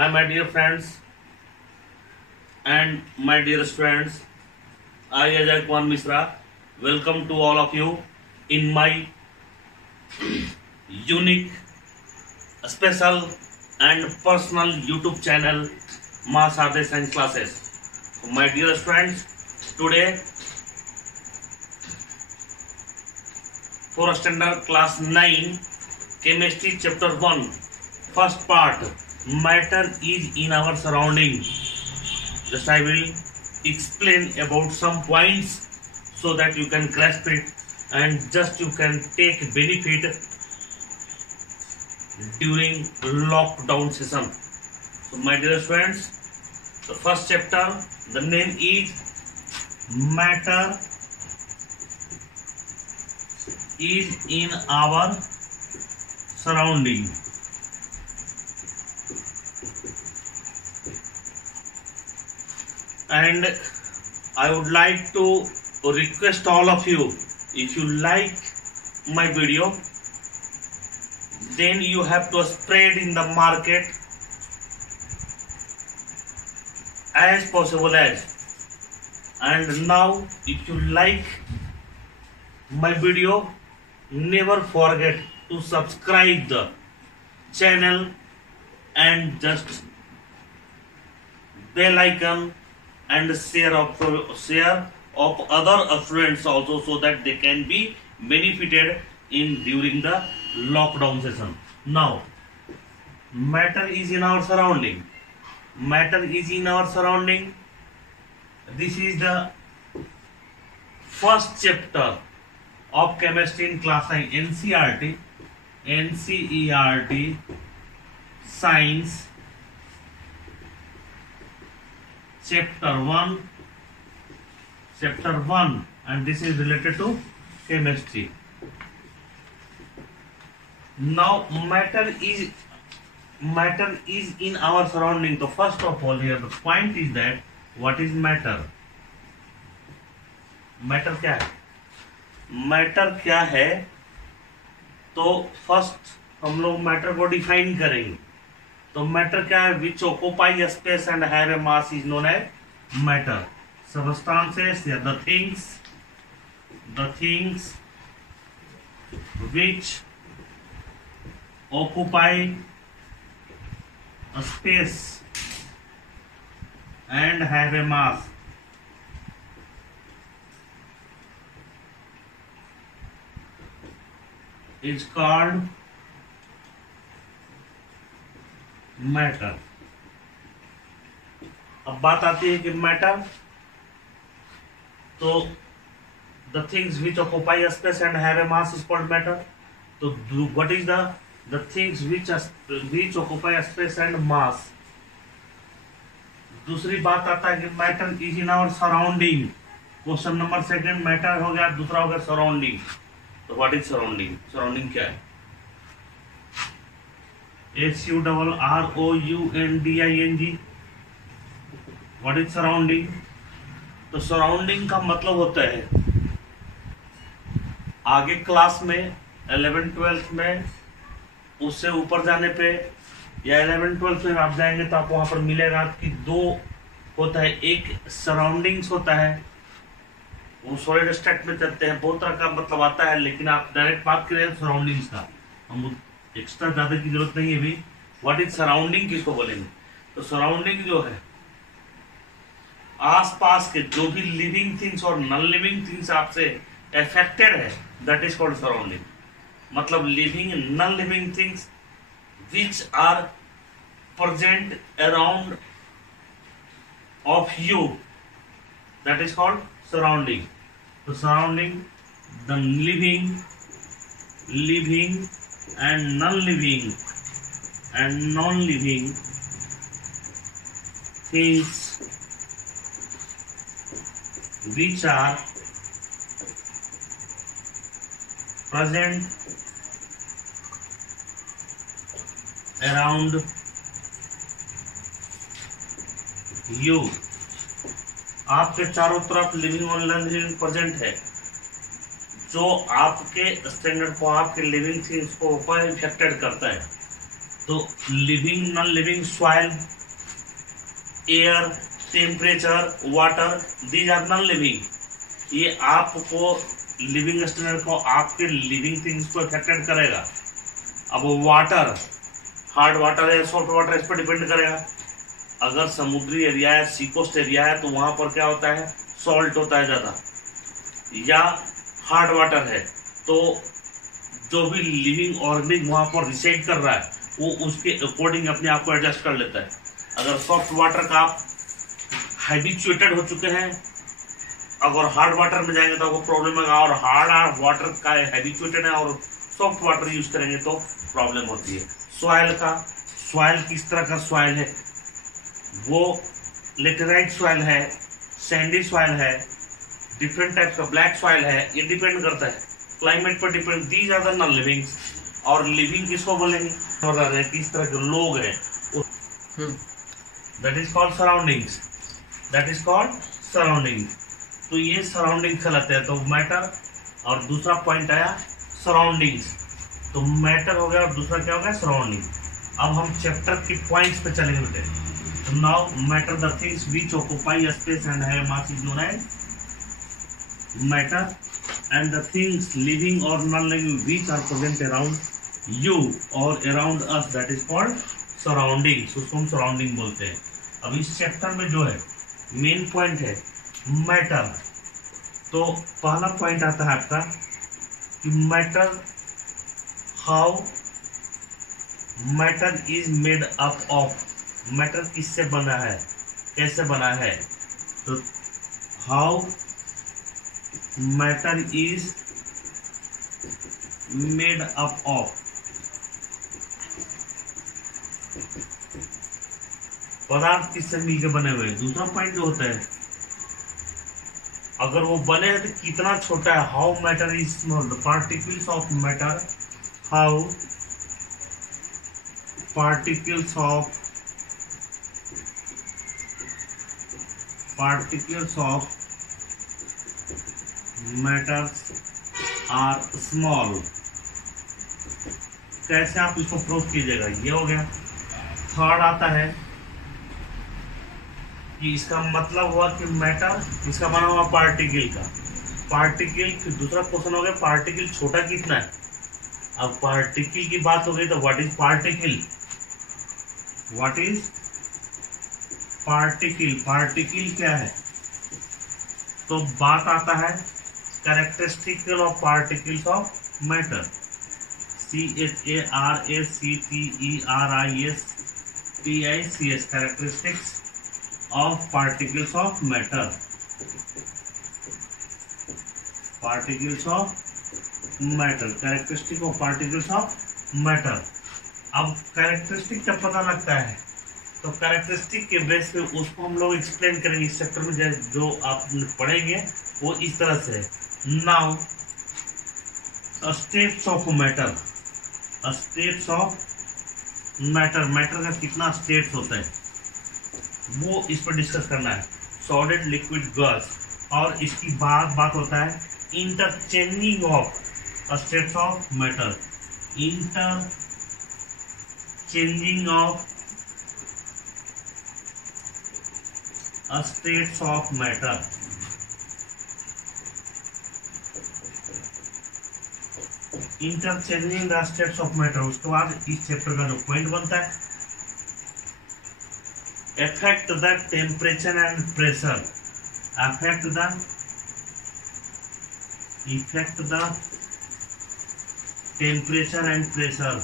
Hi, my dear friends and my dear students. I, Ajay Kumar Misra, welcome to all of you in my unique, special, and personal YouTube channel, Ma Sarde Science Classes. So my dear friends, today, 4th standard class 9, chemistry chapter 1, first part. Matter is in our surrounding. Just I will explain about some points so that you can grasp it and just you can take benefit during lockdown session. So my dear friends, the first chapter, the name is Matter is in our surrounding. And I would like to request all of you, if you like my video, then you have to spread in the market as possible as. And now if you like my video, never forget to subscribe the channel and just bell icon and share of other students also, so that they can be benefited in during the lockdown session. Now, matter is in our surrounding. Matter is in our surrounding. This is the first chapter of chemistry in class 9 NCERT Science chapter 1, and this is related to chemistry. Now matter is in our surrounding. So first of all, here the point is that what is matter? Matter क्या है? Matter क्या है? तो first हम लोग matter को define करेंगे. तो मैटर क्या है? Which occupy space and have a mass is known as matter. Substances या the things which occupy space and have a mass is called matter. अब बात आती है कि मैटर, तो the things which occupy a space and have a mass is called matter. तो what is the things which occupy a space and mass. दूसरी बात आता है कि matter is in our surrounding. Question number second matter हो गया, दूसरा हो गया सराउंडिंग. तो व्हाट इज सराउंडिंग? सराउंडिंग क्या है? SURROUNDING. What is surrounding? तो सराउंडिंग का मतलब होता है आगे क्लास में 11th-12th में, उससे ऊपर जाने पे या 11th-12th में आप जाएंगे तो आपको वहां पर मिलेगा कि दो होता है. एक सराउंडिंग्स होता है, वो सॉलिड स्टेट में चलते हैं, बहुत तरह का मतलब आता है, लेकिन आप डायरेक्ट बात कर रहे हैं सराउंडिंग्स का, हम एक्स्ट्रा ज्यादा की जरूरत नहीं है अभी. व्हाट इज सराउंडिंग किसको बोलेंगे? तो सराउंडिंग जो है आसपास के जो भी लिविंग थिंग्स और नॉन लिविंग थिंग्स आपसे अफेक्टेड है, दैट इज कॉल्ड सराउंडिंग. मतलब living non living things which are present around of you, that is called surrounding. So surrounding the living and non-living things which are present around you. आपके चारों तरफ living और non living present है, जो आपके standard को, आपके living things को इफेक्टेड करता है. तो living, non living soil, air, temperature, water, these are non living. ये आपको लिविंग स्टैंडर्ड को, आपके लिविंग थिंग्स को अफेक्टेड करेगा। अब वाटर, हार्ड वाटर है, सॉफ्ट वाटर, इस पर डिपेंड करेगा। अगर समुद्री एरिया है, सी कोस्ट एरिया है, तो वहां पर क्या होता है, सॉल्ट होता है ज़्यादा, या हार्ड वाटर है तो जो भी लिविंग ऑर्गेनिज्म वहां पर रिसाइड कर रहा है वो उसके अकॉर्डिंग अपने आप को एडजस्ट कर लेता है। अगर सॉफ्ट वाटर का आप हैबिचुएटेड हो चुके हैं, अगर हार्ड वाटर में जाएंगे तो आपको प्रॉब्लम होगा, और हार्ड वाटर का हैबिचुएटेड है और सॉफ्ट वाटर यूज करेंगे तो प्रॉब्लम होती है। सॉइल का, सॉइल किस तरह का सॉइल है, वो लेटेराइट सॉइल है, सैंडी सॉइल है, डिफरेंट टाइप का ब्लैक सॉइल है, ये डिपेंड करता है क्लाइमेट पर depend. These are the non living. और लिविंग किसको बोलेंगे, किस तरह के लोग हैं, that is called surroundings, that is called surrounding. तो ये सराउंडिंग कहलाते हैं। तो मैटर, और दूसरा पॉइंट आया सराउंडिंग्स, तो मैटर हो गया और दूसरा क्या हो गया, सराउंडिंग। अब हम चैप्टर के पॉइंट्स पे चलेंगे बेटे। तो now matter, the things which occupy space and have mass is known as matter, and the things living or non-living which are present around you or around us, that is called surroundings, उसको हम surrounding बोलते हैं। अब इस chapter में जो है main point है मैटर। तो पहला पॉइंट आता है आपका कि matter, how matter is made up of, matter किससे बना है, कैसे बना है। तो how matter is made up of, पदार्थ किससे मिलकर बने हुए। दूसरा पॉइंट जो होता है, अगर वो बने हैं तो कितना छोटा है, how matter is small, the particles of matter, how particles of matters are small. कैसे आप इसको प्रूव कीजिएगा, ये हो गया। थर्ड आता है कि इसका मतलब हुआ कि मैटर, इसका बना हुआ पार्टिकल का, पार्टिकल। फिर दूसरा क्वेश्चन हो गया पार्टिकल छोटा कितना है। अब पार्टिकल की बात हो गई तो what is particle, what is particle, particle क्या है। तो बात आता है characteristic of particles of matter, CHARACTERISTICS, characteristics of particles of matter, particles of matter, characteristic of particles of matter. अब कैरेक्टरिस्टिक जब पता लगता है तो कैरेक्टरिस्टिक के बेस पे उसको हम लोग एक्सप्लेन करेंगे इस चैप्टर में, जो आप पढ़ेंगे वो इस तरह से। Now states of matter, states of matter, matter का कितना स्टेट्स होता है वो इस पर डिस्कस करना है। सॉलिड, लिक्विड, गैस, और इसकी बात होता है interchanging of states of matter, interchanging of states of matter. Interchanging the states of matter. उसके बाद इस चैप्टर का जो पॉइंट बनता है, affect the temperature and pressure, affect the temperature and pressure,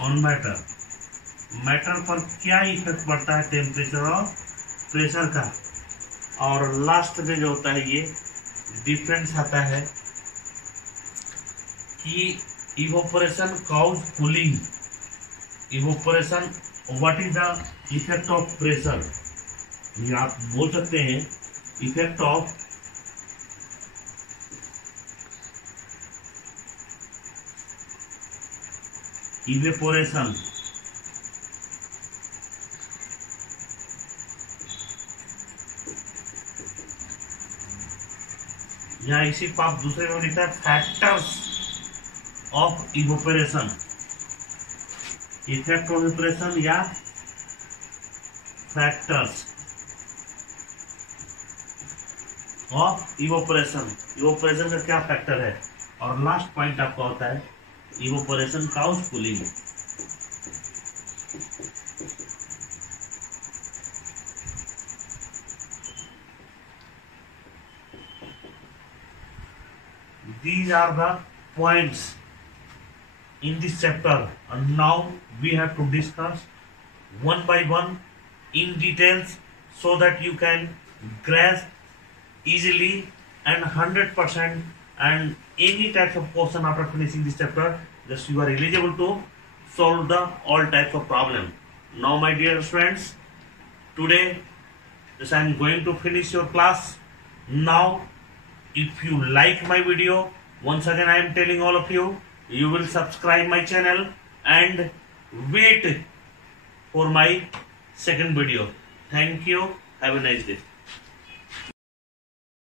on matter, matter पर क्या इफेक्ट पड़ता है टेम्परेचर और प्रेशर का। और लास्ट में जो होता है ये डिफरेंस आता है कि evaporation cause cooling, evaporation what is the effect of pressure, ये आप बोल सकते हैं इफेक्ट ऑफ इवेपोरेशन, यहाँ इसी को आप दूसरे में लिखता है factors of evaporation, effect of evaporation या फैक्टर्स ऑफ इवोपरेशन। इवोपरेशन का क्या फैक्टर है, और लास्ट पॉइंट आपका होता है evaporation cause cooling. These are the points in this chapter, and now we have to discuss one by one in details so that you can grasp easily and 100%, and any types of question after finishing this chapter, just you are eligible to solve the all types of problem. Now my dear friends, today just I am going to finish your class now. If you like my video, once again I am telling all of you, you will subscribe my channel and wait for my second video. Thank you. Have a nice day.